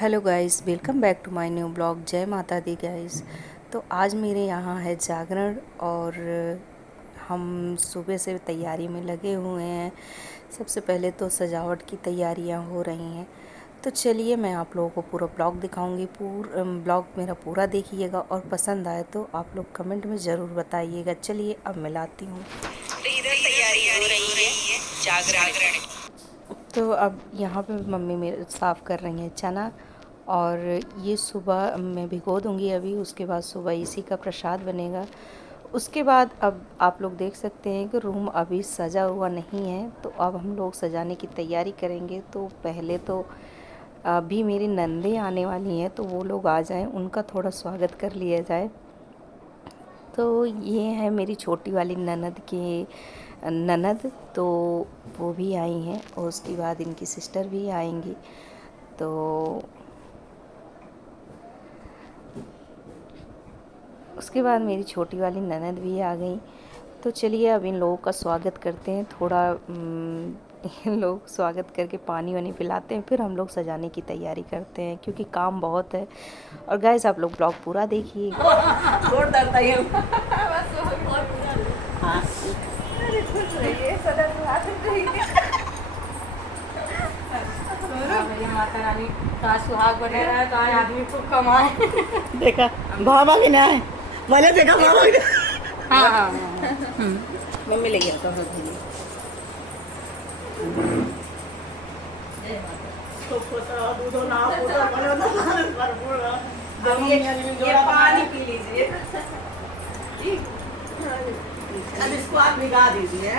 Hello guys, welcome back to my new blog. जय माता दी guys. तो आज मेरे यहाँ है जागरण और हम सुबह से तैयारी में लगे हुए हैं। सबसे पहले तो सजावट की तैयारियां हो रही हैं। तो चलिए मैं आप लोगों को पूरा ब्लॉग दिखाऊंगी। ब्लॉग मेरा पूरा देखिएगा और पसंद आए तो आप लोग कमेंट में ज़रूर बताइएगा। चलिए अब मिलाती हूँ। तो इधर तैयारी हो रही है जागरण की। तो अब यहाँ पे मम्मी मेरे साफ़ कर रही हैं चना, और ये सुबह मैं भिगो दूँगी अभी। उसके बाद सुबह इसी का प्रसाद बनेगा। उसके बाद अब आप लोग देख सकते हैं कि रूम अभी सजा हुआ नहीं है, तो अब हम लोग सजाने की तैयारी करेंगे। तो पहले तो अभी मेरी नंदें आने वाली हैं, तो वो लोग आ जाएं, उनका थोड़ा स्वागत कर लिया जाए। तो ये है मेरी छोटी वाली ननद, तो वो भी आई हैं और उसके बाद इनकी सिस्टर भी आएंगी। तो उसके बाद मेरी छोटी वाली ननद भी आ गई। तो चलिए अब इन लोगों का स्वागत करते हैं। थोड़ा इन लोग स्वागत करके पानी वानी पिलाते हैं, फिर हम लोग सजाने की तैयारी करते हैं क्योंकि काम बहुत है। और गाइस आप लोग ब्लॉग पूरा देखिए। माता रानी का सुहाग बने रहा तो आज आदमी खूब कमाए। देखा भावा भी ना है, मैंने देखा भावा भी हाँ हाँ मम्मी ले गया तो ये पानी पी लीजिए। अब इसको आप भिगा दीजिए।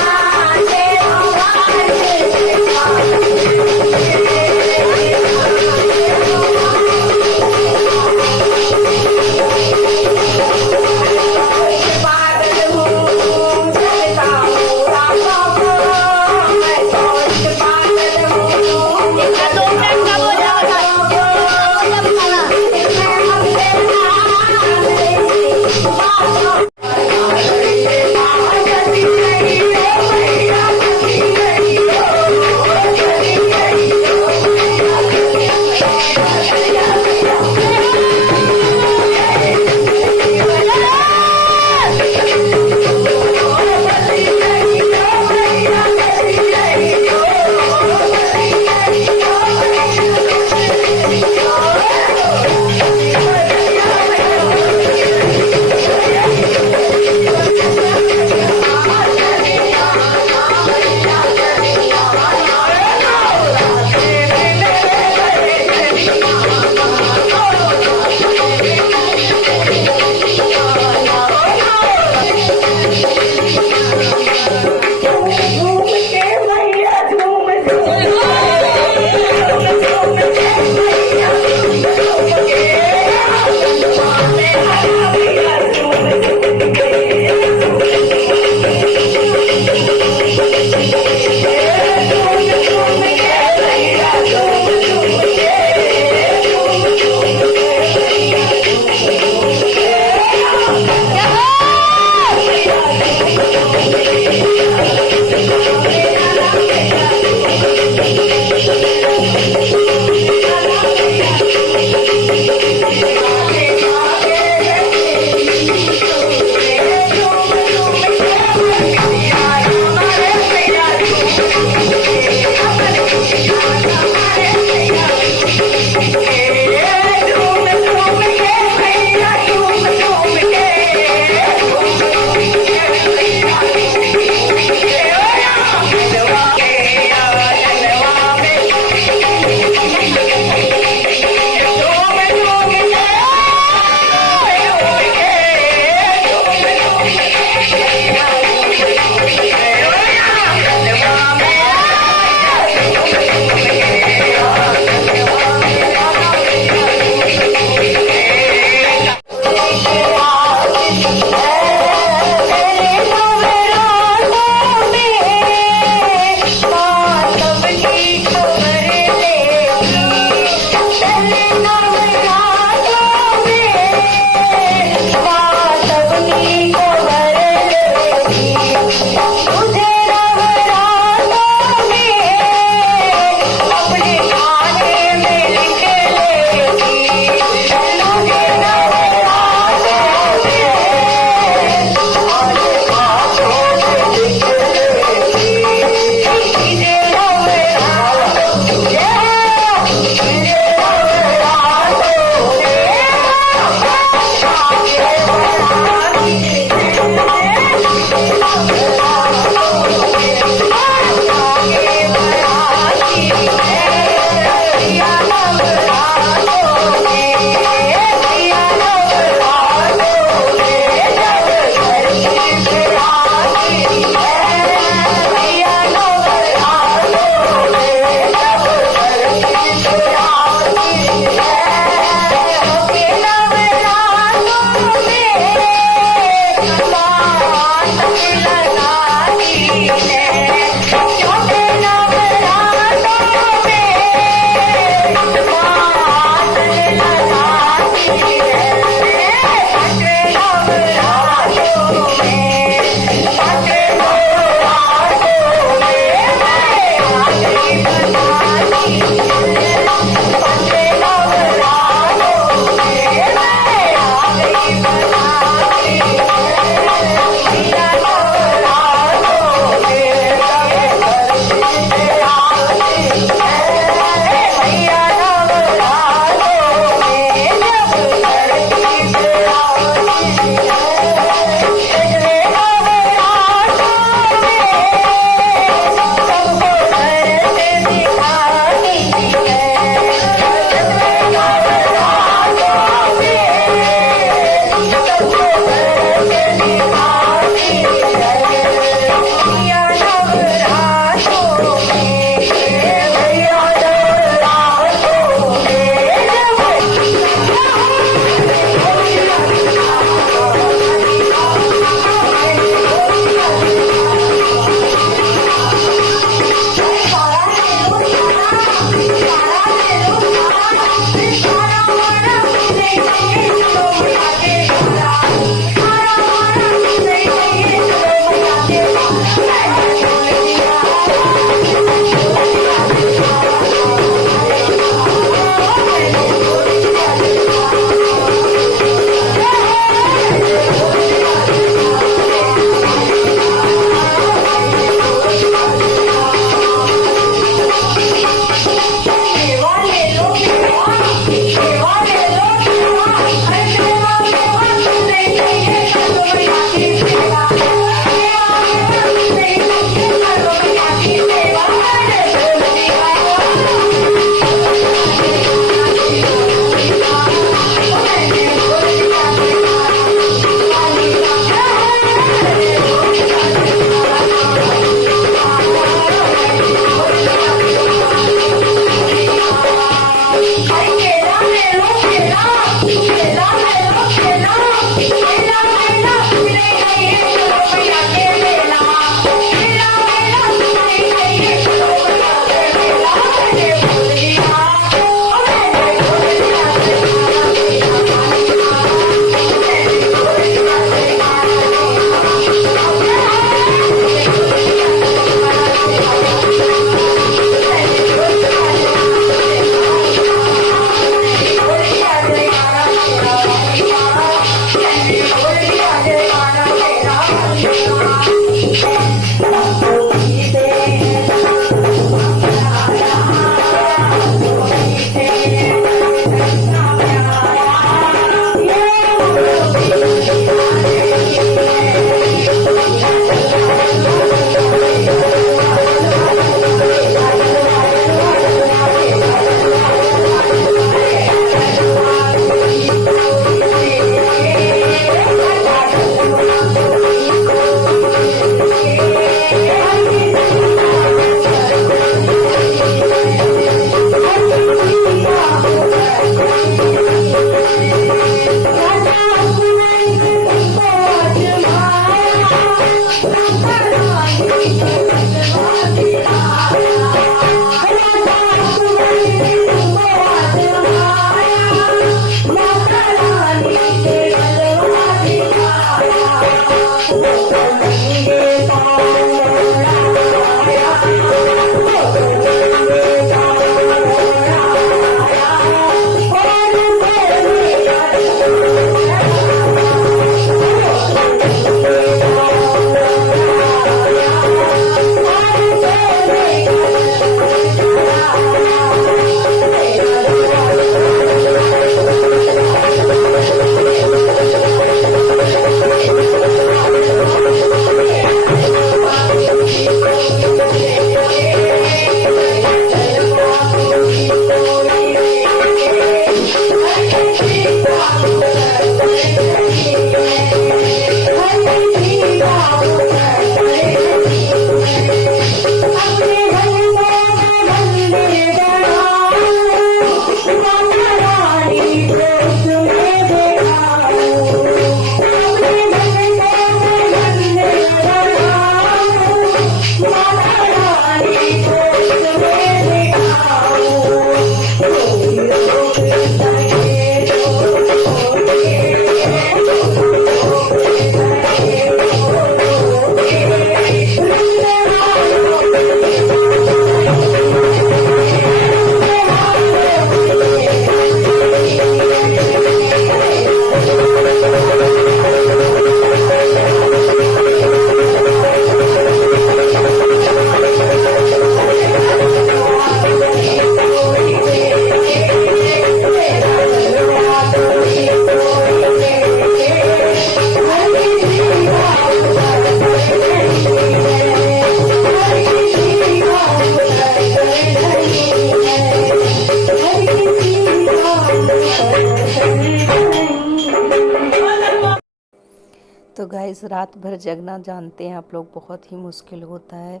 गाइस रात भर जगना जानते हैं आप लोग बहुत ही मुश्किल होता है।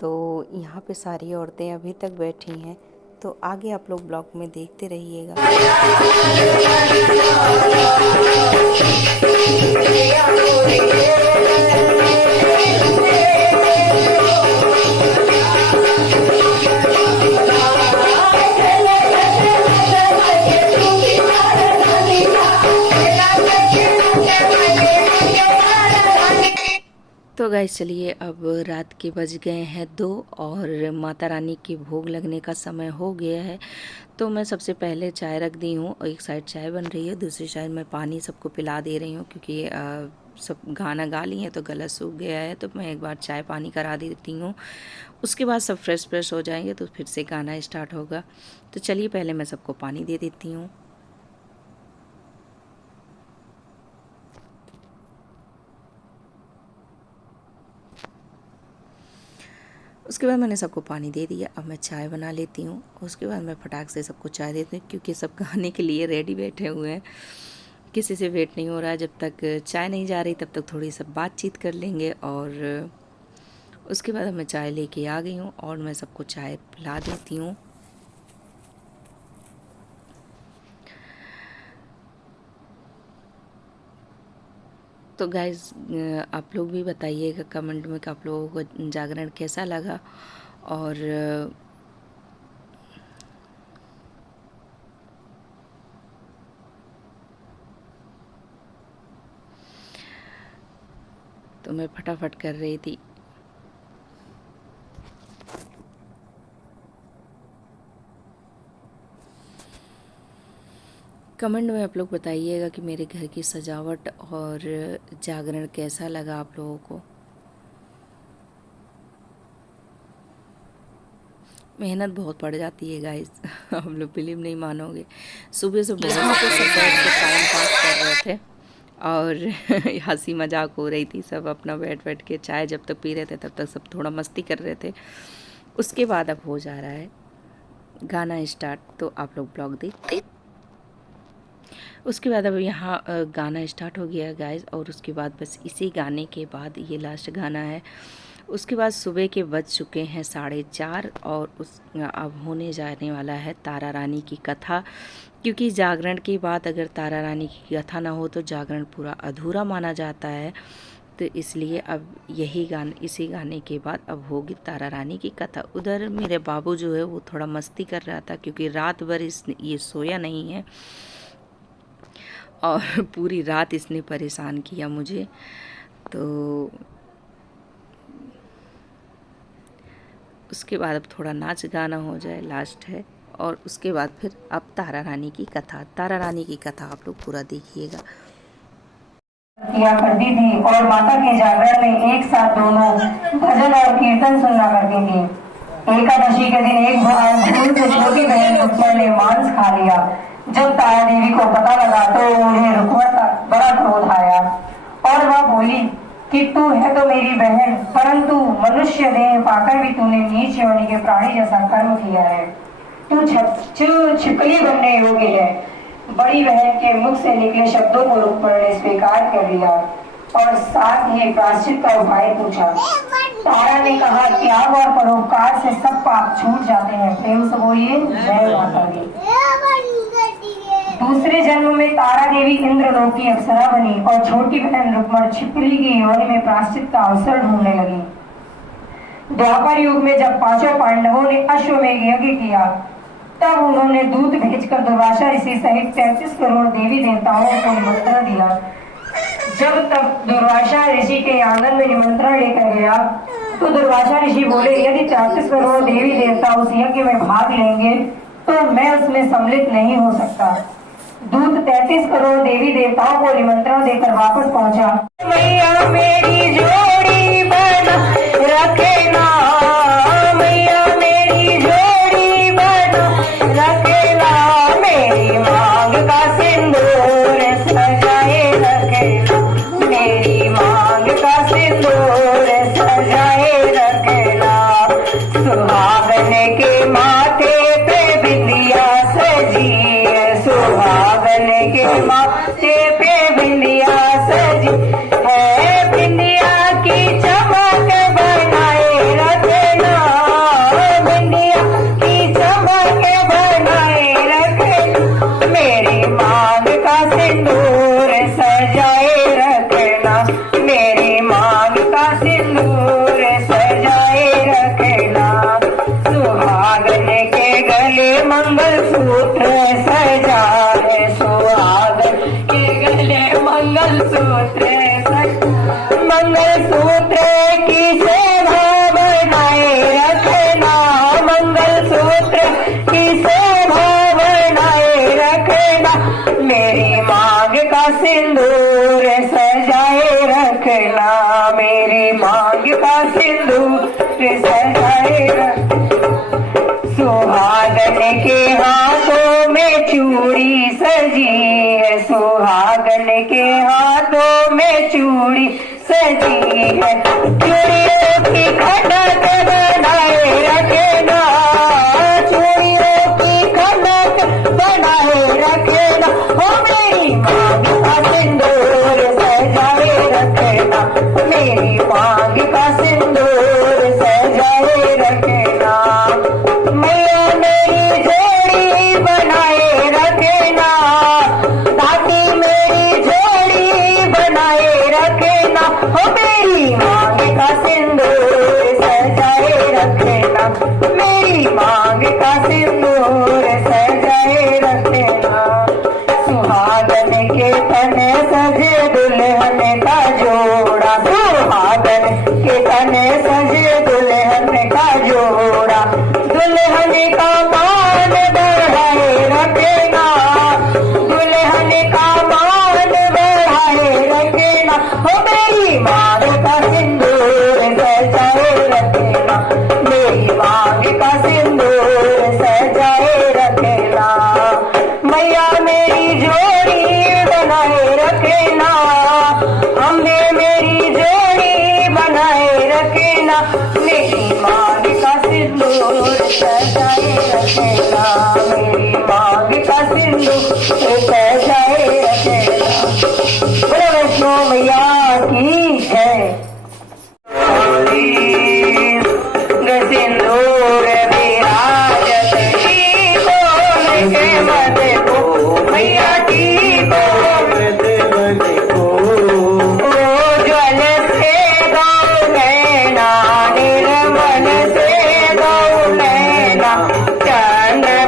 तो यहाँ पे सारी औरतें अभी तक बैठी हैं, तो आगे आप लोग ब्लॉग में देखते रहिएगा। तो गाइस चलिए अब रात के बज गए हैं 2 और माता रानी की भोग लगने का समय हो गया है। तो मैं सबसे पहले चाय रख दी हूँ, एक साइड चाय बन रही है, दूसरी साइड मैं पानी सबको पिला दे रही हूँ क्योंकि सब गाना गा ली हैं तो गला सूख गया है। तो मैं एक बार चाय पानी करा देती हूँ, उसके बाद सब फ्रेश हो जाएंगे तो फिर से गाना स्टार्ट होगा। तो चलिए पहले मैं सबको पानी दे देती हूँ। उसके बाद मैंने सबको पानी दे दिया। अब मैं चाय बना लेती हूँ, उसके बाद मैं फटाक से सबको चाय देती हूँ क्योंकि सब खाने के लिए रेडी बैठे हुए हैं, किसी से वेट नहीं हो रहा है। जब तक चाय नहीं जा रही तब तक थोड़ी सब बातचीत कर लेंगे। और उसके बाद मैं चाय लेके आ गई हूँ और मैं सबको चाय पिला देती हूँ। तो गाइज़ आप लोग भी बताइएगा कमेंट में कि आप लोगों को जागरण कैसा लगा। और तो मैं फटाफट कर रही थी। कमेंट में आप लोग बताइएगा कि मेरे घर की सजावट और जागरण कैसा लगा आप लोगों को। मेहनत बहुत पड़ जाती है गाइस, आप लोग फिल्म नहीं मानोगे। सुबह से बहुत सब बैठ के टाइम पास कर रहे थे और हंसी मजाक हो रही थी। सब अपना बैठ के चाय जब तक पी रहे थे तब तक सब थोड़ा मस्ती कर रहे थे। उसके बाद अब हो जा रहा है गाना स्टार्ट, तो आप लोग ब्लॉग देखते। उसके बाद अब यहाँ गाना स्टार्ट हो गया गाइस, और उसके बाद बस इसी गाने के बाद ये लास्ट गाना है। उसके बाद सुबह के बज चुके हैं 4:30 और अब होने जाने वाला है तारा रानी की कथा, क्योंकि जागरण के बाद अगर तारा रानी की कथा ना हो तो जागरण पूरा अधूरा माना जाता है। तो इसलिए अब इसी गाने के बाद अब होगी तारा रानी की कथा। उधर मेरे बाबू जो है वो थोड़ा मस्ती कर रहा था क्योंकि रात भर ये सोया नहीं है और पूरी रात इसने परेशान किया मुझे। तो उसके बाद अब थोड़ा नाच गाना हो जाए, लास्ट है, और उसके बाद फिर अब तारा रानी की कथा। तारा रानी की कथा आप लोग पूरा देखिएगा। किया करती थी और माता के जागरण में एक साथ दोनों भजन और कीर्तन सुनना करती थी। एकादशी के दिन एक बार भूल से छोटी बहन रुक्मण ने मांस खा लिया। जब तारा देवी को पता लगा तो उन्हें रुक्मण का बड़ा क्रोध आया और वह बोली कि तू है तो मेरी बहन, परंतु मनुष्य देह पाकर भी तूने नीच योनि के प्राणी जैसा कर्म किया है। तू छिपकली बनने योग्य है। बड़ी बहन के मुख से निकले शब्दों को रुक्मण ने स्वीकार कर लिया और साथ ही प्रायश्चित का उपाय पूछा। तारा ने कहा त्याग और परोपकार से सब पाप छूट जाते हैं। प्रेम से बोलिए जय माता दी। दूसरे जन्म में तारा देवी इंद्रलोक की अप्सरा बनी और छोटी बहन रुक्मण छिपकली की योनि में प्रायश्चित का अवसर ढूंढने लगी। द्वापर युग में जब पांचों पांडवों ने अश्वमेध यज्ञ किया तब उन्होंने दूत भेजकर दुर्वासा ऋषि सहित 33 करोड़ देवी देवताओं को निमंत्रण दिया। जब तब दुर्वासा ऋषि के आंगन में निमंत्रण लेकर गया तो दुर्वासा ऋषि बोले यदि 33 करोड़ देवी देवता उस यज्ञ में भाग लेंगे तो मैं उसमें सम्मिलित नहीं हो सकता। दूत 33 करोड़ देवी देवताओं को निमंत्रण देकर वापस पहुंचा। मैया मेरी जोड़ी बना रखेना, मैया मेरी जोड़ी बना रखेना, मेरी मांग का सिंदूर सजाए रखेना, मेरी मांग का सिंदूर सजाए रखेना। सुहागन के माथे पे बिंदिया सजी है, सुहागन के माथे पे बिंदिया सजी है। है चूड़ियों की खनक बनाए रखना, चूड़ियों की खनक बनाए रखना, हो मेरी मांग का सिंदूर सजाए रखना, मेरी मांग का सिंदूर सजाए रखना, मैया मेरी जोड़ी बनाए रखना, दादी मेरी जोड़ी बनाए रखना, हो मेरी मांग का सिंदूर सजाए रखना, मेरी मांग का सिंदूर सजाए रखना, सुहागन के तन सजे दुल्हन का जोड़ा, सुहागन के तन सजे दुल्हन का जोड़ा, दुल्हन का मान बढ़ाए रखना, दुल्हन का मान बढ़ाए रखना, हो मेरी मांग का सिंदूर सजाए रखना, मेरी मांग का सिंदूर सजाए रखना, मैया मेरी जोड़ी बनाए रखना, अम्बे मेरी जोड़ी बनाए रखना, मेरी मांग का सिंदूर सजाए रखना, मेरी मांग का सिंदूर सजाए रखना, बोलो वैष्णो मैया की जय। सिंदूर विराजत शीतों के मद को मैया की उज्ज्वल से गौ नैना, निर्मल से गौ नैना, चंद्र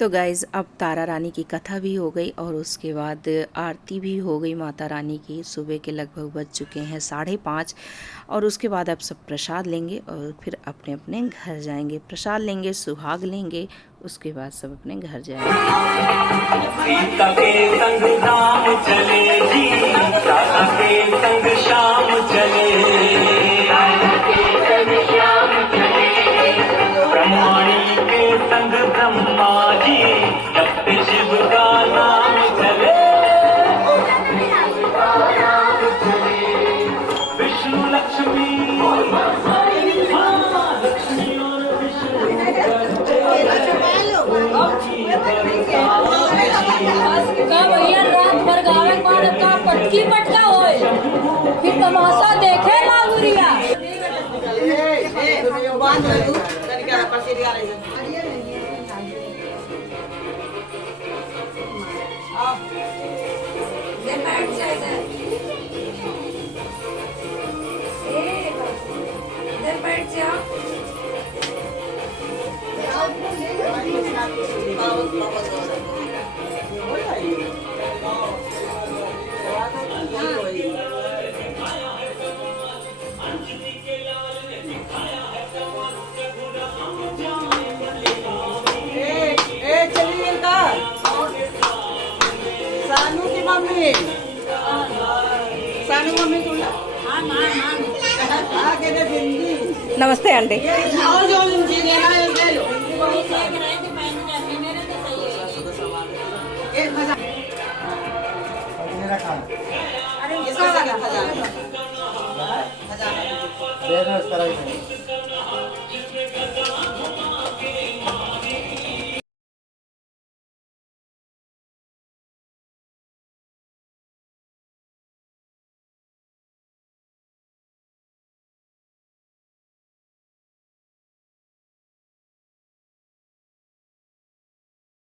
तो गाइज़ अब तारा रानी की कथा भी हो गई और उसके बाद आरती भी हो गई माता रानी की। सुबह के लगभग बज चुके हैं 5:30 और उसके बाद अब सब प्रसाद लेंगे और फिर अपने अपने घर जाएंगे। प्रसाद लेंगे, सुहाग लेंगे, उसके बाद सब अपने घर जाएंगे। सीता के संग राम चले जी, राधा के संग श्याम चले, ब्रह्माणी के संग ब्रह्मा जी, जब शिव का नाम चले, विष्णु लक्ष्मी, लक्ष्मी और विष्णु का भैया रात भर गावे कौन का पटकी पटका होए फिर तमाशा देखे लागुरिया सानू की मम्मी, सानू मम्मी तुला नमस्ते आंटी। और जो जी लेना है ले लो। एक हजार अरे इसका लगा 1000 1000